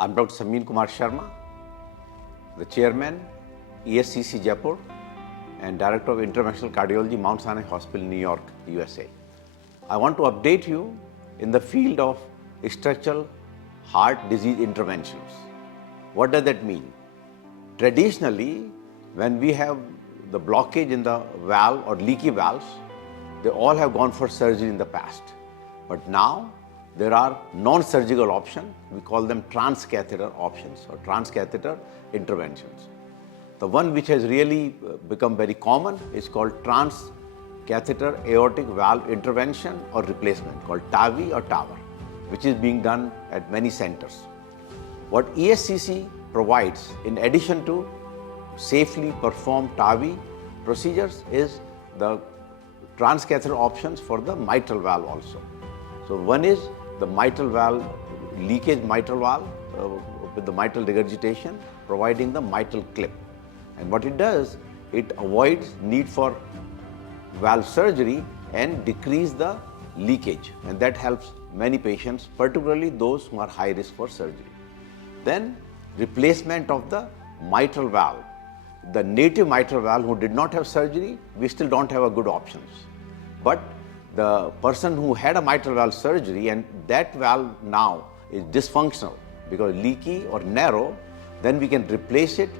I'm Dr. Samin Sharma, the Chairman, ESCC Jaipur, and Director of Interventional Cardiology, Mount Sinai Hospital, New York, USA. I want to update you in the field of structural heart disease interventions. What does that mean? Traditionally, when we have the blockage in the valve or leaky valves, they all have gone for surgery in the past. But now, there are non-surgical options. We call them transcatheter options or transcatheter interventions. The one which has really become very common is called Transcatheter Aortic Valve Intervention or Replacement, called TAVR or TAVR, which is being done at many centers. What ESCC provides, in addition to safely perform TAVR procedures, is the transcatheter options for the mitral valve also. So one is the mitral valve, leakage mitral valve with the mitral regurgitation, providing the MitraClip. And what it does, it avoids need for valve surgery and decrease the leakage. And that helps many patients, particularly those who are high risk for surgery. Then replacement of the mitral valve. The native mitral valve who did not have surgery, we still don't have a good options. But the person who had a mitral valve surgery and that valve now is dysfunctional because leaky or narrow, then we can replace it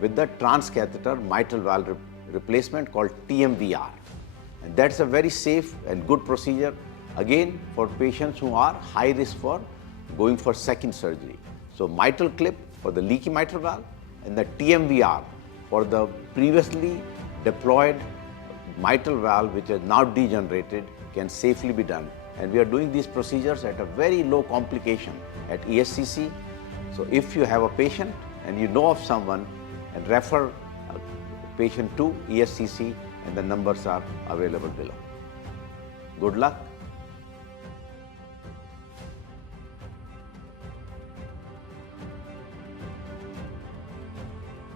with the transcatheter mitral valve replacement called TMVR. And that's a very safe and good procedure, again, for patients who are high risk for going for second surgery. So MitraClip for the leaky mitral valve and the TMVR for the previously deployed mitral valve which is now degenerated can safely be done. And we are doing these procedures at a very low complication at ESCC. So if you have a patient and you know of someone, and refer a patient to ESCC, and the numbers are available below. Good luck.